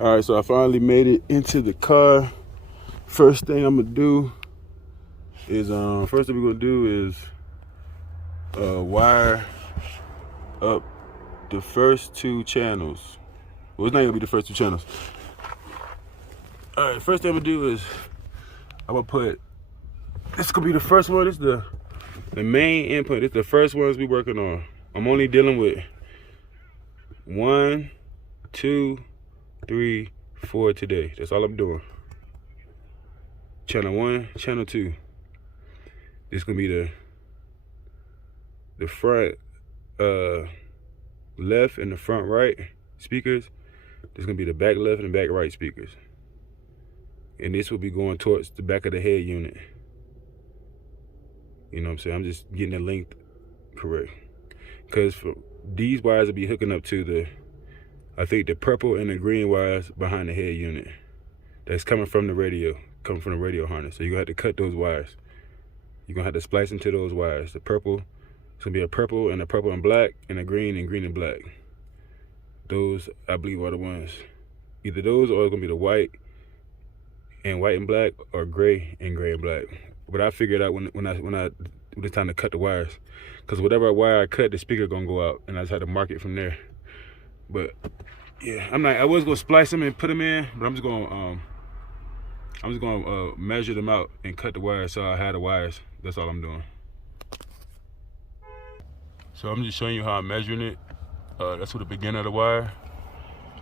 All right, so I finally made it into the car. First thing I'm gonna do is wire up the first two channels. Well, it's not gonna be the first two channels. All right, first thing I'm gonna do is I'm gonna put, this gonna be the first one. This is the main input. It's the first ones we working on. I'm only dealing with 1, 2, 3, 4 today. That's all I'm doing. Channel 1, channel 2. This gonna be the front left and the front right speakers. This gonna be the back left and back right speakers. And this will be going towards the back of the head unit. You know what I'm saying? I'm just getting the length correct. Because these wires will be hooking up to I think the purple and the green wires behind the head unit. That's coming from the radio harness. So you're gonna have to cut those wires. You're gonna have to splice into those wires. The purple, it's gonna be a purple and black, and a green and black. Those, I believe, are the ones. Either those or it's gonna be the white and black, or gray and black. But I figured out when it's time to cut the wires, because whatever wire I cut, the speaker gonna go out, and I just had to mark it from there. But yeah, I was gonna splice them and put them in, but I'm just gonna measure them out and cut the wires so I have the wires. That's all I'm doing. So I'm just showing you how I'm measuring it. That's for the beginning of the wire,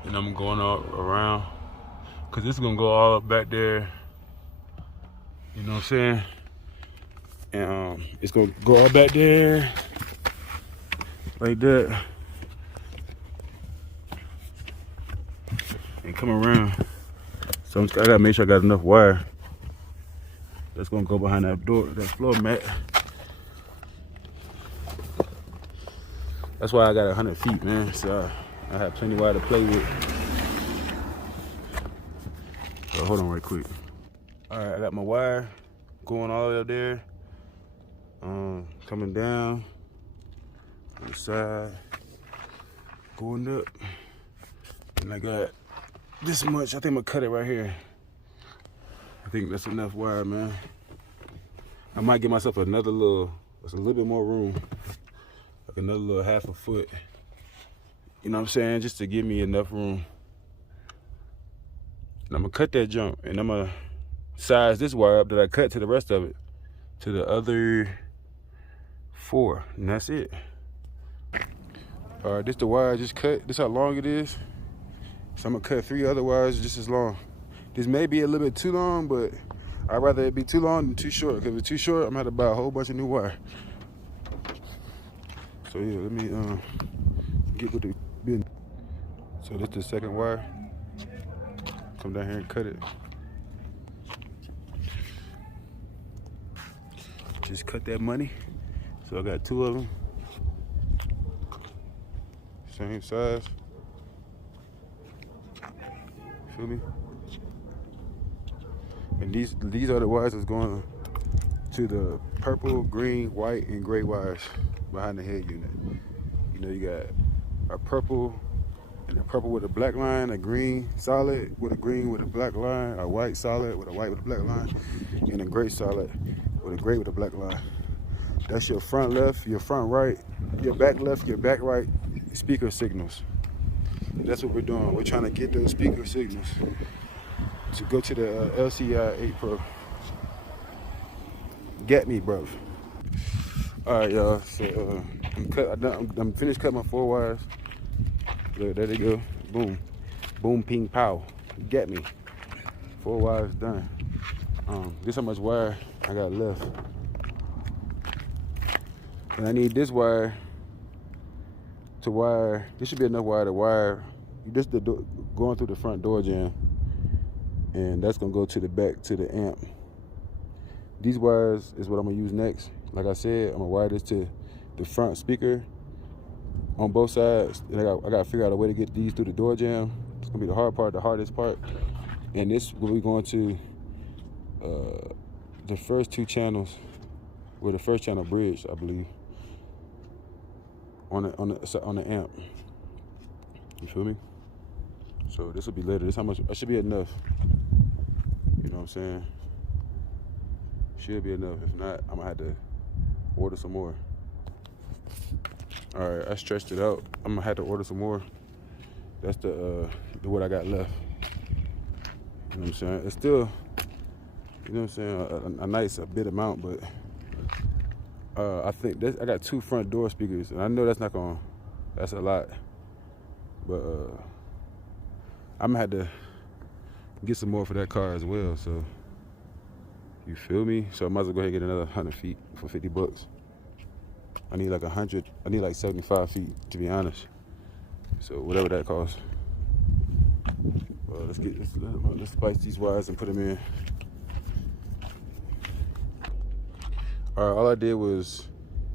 and I'm going all around, because this is gonna go all up back there. You know what I'm saying? And it's gonna go all back there like that, and come around. So I gotta make sure I got enough wire that's gonna go behind that door, that floor mat. That's why I got 100 feet, man. So I have plenty of wire to play with. So hold on right quick. All right, I got my wire going all the way up there. Coming down on the side, going up. And I got this much. I think I'm gonna cut it right here. I think that's enough wire, man. I might give myself another there's a little bit more room. Like another little half a foot. You know what I'm saying? Just to give me enough room. And I'm gonna cut that jump, and I'm gonna size this wire up that I cut to the rest of it, to the other 4, and that's it. All right, this the wire I just cut. This how long it is. So I'm gonna cut 3 other wires just as long. This may be a little bit too long, but I'd rather it be too long than too short. Because if it's too short, I'm gonna have to buy a whole bunch of new wire. So yeah, let me get with the business. So this is the second wire. Come down here and cut it. Just cut that money. So I got 2 of them. Same size. Feel me? And these are the wires that's going to the purple, green, white, and gray wires behind the head unit. You know, you got a purple, and a purple with a black line, a green solid with a green with a black line, a white solid with a white with a black line, and a gray solid with a gray with a black line. That's your front left, your front right, your back left, your back right speaker signals. And that's what we're doing. We're trying to get those speaker signals to go to the lci8pro. Get me, bro. All right, y'all. So I'm finished cutting my 4 wires. Look, there they go. Boom, boom, ping, pow. Get me. 4 wires done. This how much wire I got left. And I need this wire to wire. This should be enough wire to wire. Just going through the front door jamb, and that's gonna go to the back to the amp. These wires is what I'm gonna use next. Like I said, I'm gonna wire this to the front speaker on both sides. And I gotta figure out a way to get these through the door jamb. It's gonna be the hard part, the hardest part. And this will be going to the first 2 channels, with the first channel bridge, I believe, on the amp. You feel me? So this will be later. This how much, that should be enough. You know what I'm saying? Should be enough. If not, I'm gonna have to order some more. All right, I stretched it out. I'm gonna have to order some more. That's the what I got left. You know what I'm saying? It's still, you know what I'm saying, a nice bit amount, but I think I got 2 front door speakers, and I know that's a lot, but I'm gonna have to get some more for that car as well. So you feel me? So I might as well go ahead and get another 100 feet for $50. I need like 100. I need like 75 feet to be honest. So whatever that costs. Let's spice these wires and put them in. All right, all I did was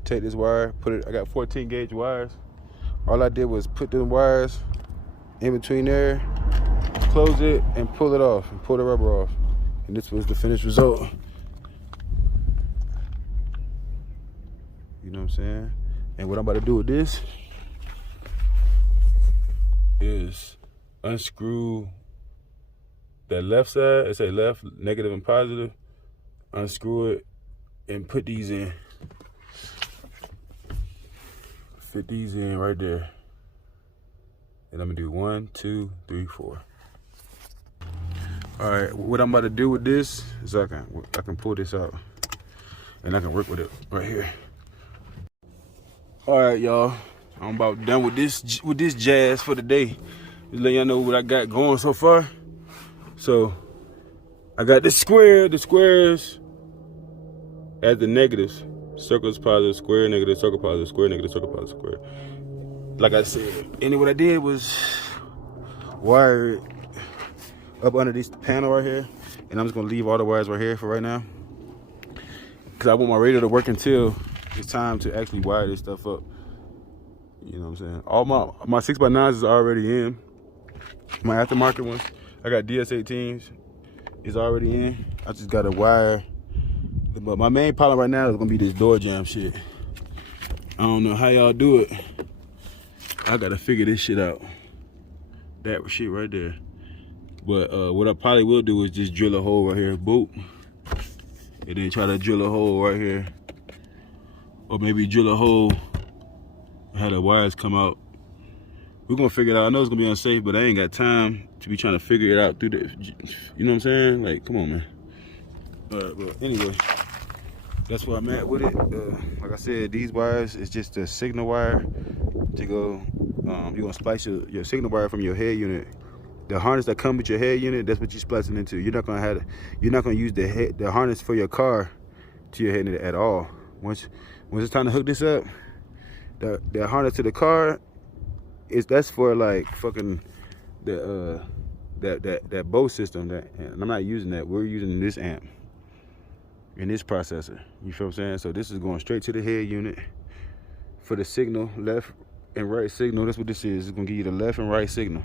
take this wire, I got 14 gauge wires. All I did was put the wires in between there, close it, and pull it off, and pull the rubber off. And this was the finished result. You know what I'm saying? And what I'm about to do with this is unscrew that left side. It say left, negative and positive. Unscrew it and put these in. Fit these in right there. And I'm gonna do 1, 2, 3, 4. All right, what I'm about to do with this is I can pull this out and I can work with it right here. All right, y'all, I'm about done with this jazz for the day. Just letting y'all know what I got going so far. So I got this square, the squares as the negatives. Circles positive, square negative, circle positive, square negative, circle positive, square. Like I said, and what I did was wire it up under this panel right here, and I'm just gonna leave all the wires right here for right now, because I want my radio to work until it's time to actually wire this stuff up. You know what I'm saying? All my 6x9s is already in. My aftermarket ones, I got DS18s, is already in. I just gotta wire. But my main problem right now is gonna be this door jamb shit. I don't know how y'all do it. I gotta figure this shit out. That shit right there. But what I probably will do is just drill a hole right here, boop. And then try to drill a hole right here. Or maybe drill a hole and have the wires come out. We're gonna figure it out. I know it's gonna be unsafe, but I ain't got time to be trying to figure it out through the, you know what I'm saying? Like, come on, man. But anyway, that's where I'm at with it. Like I said, these wires is just a signal wire to go. You're gonna splice your signal wire from your head unit. The harness that comes with your head unit, that's what you're splicing into. You're not gonna use the harness for your car to your head unit at all. Once it's time to hook this up, the harness to the car that's for like fucking that Bose system. And I'm not using that. We're using this amp and this processor. You feel what I'm saying? So this is going straight to the head unit for the signal, left and right signal. That's what this is. It's gonna give you the left and right signal.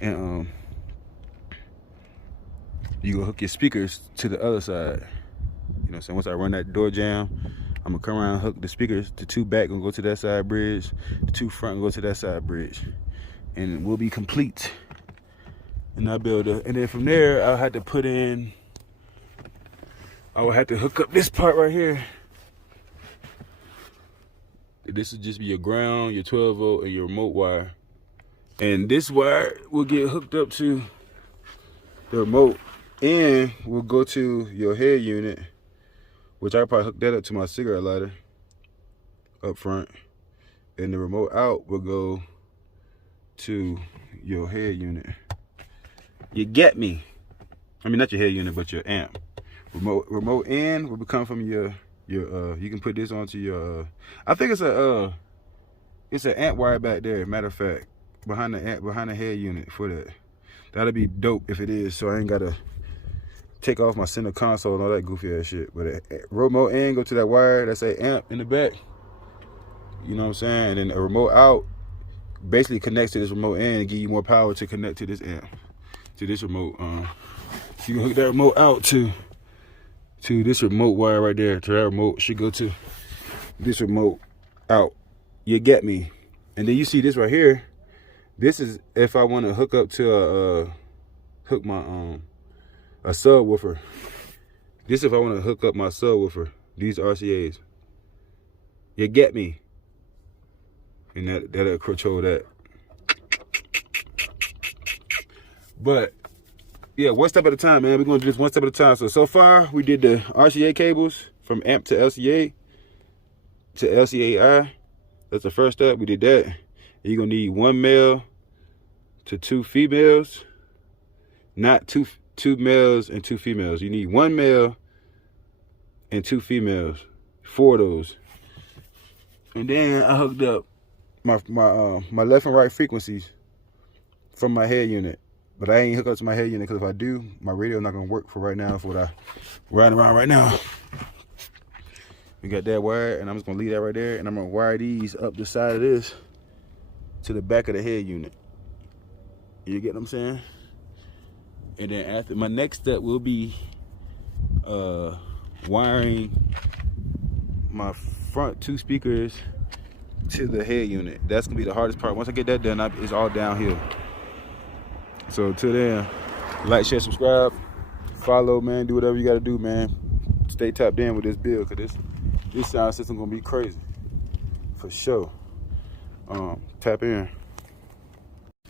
And you gonna hook your speakers to the other side. You know what I'm saying? Once I run that door jamb, I'm gonna come around, hook the speakers. The 2 back gonna go to that side bridge. The 2 front go to that side bridge, and we'll be complete. And I'll be able to. And then from there, I'll have to put in. I will have to hook up this part right here. This will just be your ground, your 12 volt, and your remote wire. And this wire will get hooked up to the remote and will go to your head unit, which I probably hook that up to my cigarette lighter up front. And the remote out will go to your head unit. You get me? I mean, not your head unit, but your amp. Remote in will come from your you can put this onto your I think it's an amp wire back there, matter of fact, behind the head unit for that. That'll be dope if it is, so I ain't gotta take off my center console and all that goofy ass shit. But remote in go to that wire that's a amp in the back. You know what I'm saying? And then a remote out basically connects to this remote in and give you more power to connect to this amp, to this remote. So you can hook that remote out to this remote wire right there. To that remote should go to this remote out. You get me? And then you see this right here. This is if I want to hook up to hook my a subwoofer. This if I want to hook up my subwoofer. These RCAs. You get me? And that'll control that. But yeah, one step at a time, man. We're gonna do this one step at a time. So far we did the RCA cables from amp to LCA to LCAI. That's the first step. We did that. You're gonna need 1 male to 2 females, not two males and 2 females. You need 1 male and 2 females, 4 of those. And then I hooked up my left and right frequencies from my head unit. But I ain't hooked up to my head unit because if I do, my radio not gonna work for right now for what I riding around right now. We got that wire, and I'm just gonna leave that right there, and I'm gonna wire these up the side of this to the back of the head unit. You get what I'm saying? And then after, my next step will be wiring my front 2 speakers to the head unit. That's gonna be the hardest part. Once I get that done, it's all downhill. So till then, like, share, subscribe, follow, man. Do whatever you gotta do, man. Stay tapped in with this build, cause this sound system gonna be crazy, for sure. Tap in.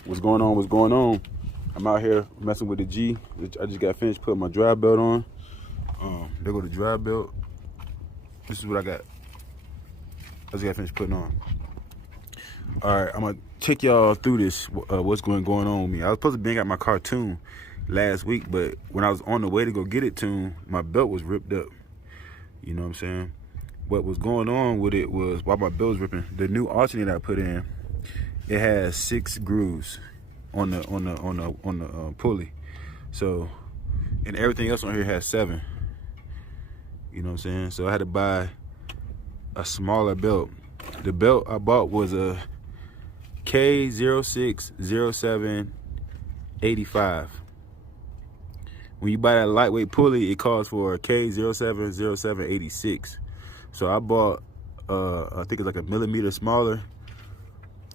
What's going on? What's going on? I'm out here messing with the G. I just got finished putting my drive belt on. There go the drive belt. This is what I got. I just got finished putting on. All right, I'm gonna take y'all through this. What's going on with me? I was supposed to bring out my cartoon last week, but when I was on the way to go get it tuned, my belt was ripped up. You know what I'm saying? What was going on with it was, while my belt was ripping, the new alternator I put in, it has 6 grooves on the pulley. So, and everything else on here has 7. You know what I'm saying? So I had to buy a smaller belt. The belt I bought was a K060785. When you buy that lightweight pulley, it calls for a K070786. So I bought, I think it's like a millimeter smaller,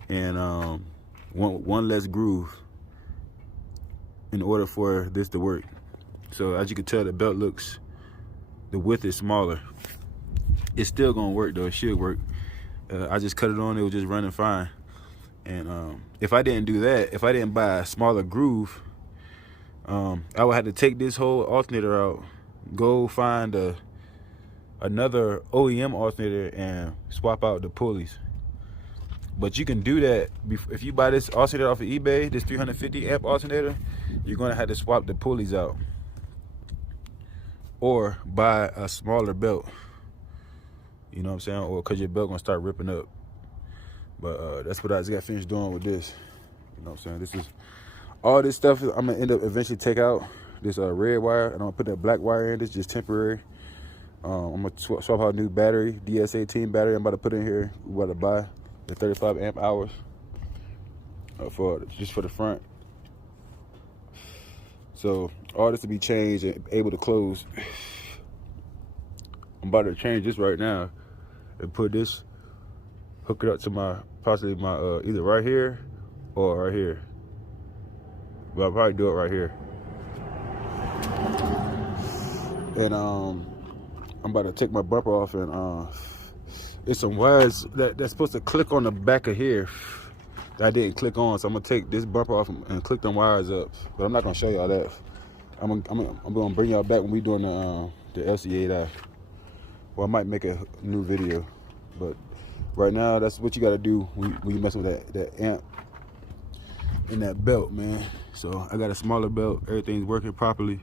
and one less groove in order for this to work. So as you can tell, the belt looks, the width is smaller. It's still gonna work though. It should work. I just cut it on. It was just running fine. And if I didn't do that, if I didn't buy a smaller groove, I would have to take this whole alternator out, go find another OEM alternator and swap out the pulleys. But you can do that if you buy this alternator off of eBay, this 350 amp alternator, you're gonna have to swap the pulleys out or buy a smaller belt. You know what I'm saying? Or because your belt gonna start ripping up. But that's what I just got finished doing with this. You know what I'm saying? This is all this stuff. I'm gonna end up eventually take out this red wire, and I'm gonna put that black wire in. This is just temporary. I'm gonna swap out a new battery, DS18 battery. I'm about to put in here. We're about to buy the 35 amp hours just for the front. So all this to be changed and able to close. I'm about to change this right now and put this, hook it up to possibly my either right here or right here. But I'll probably do it right here. And I'm about to take my bumper off, and it's some wires that's supposed to click on the back of here that I didn't click on. So I'm gonna take this bumper off and click them wires up. But I'm not gonna show y'all that. I'm gonna bring y'all back when we doing the lci8pro. Well, I might make a new video, but right now that's what you gotta do when you mess with that amp and that belt, man. So I got a smaller belt. Everything's working properly.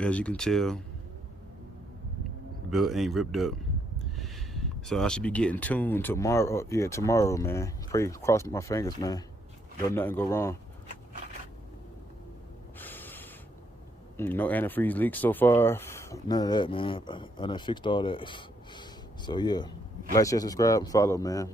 As you can tell, belt ain't ripped up. So I should be getting tuned tomorrow. Yeah, tomorrow, man. Pray, cross my fingers, man. Don't nothing go wrong. No antifreeze leaks so far. None of that, man. I done fixed all that. So yeah, like, share, subscribe, follow, man.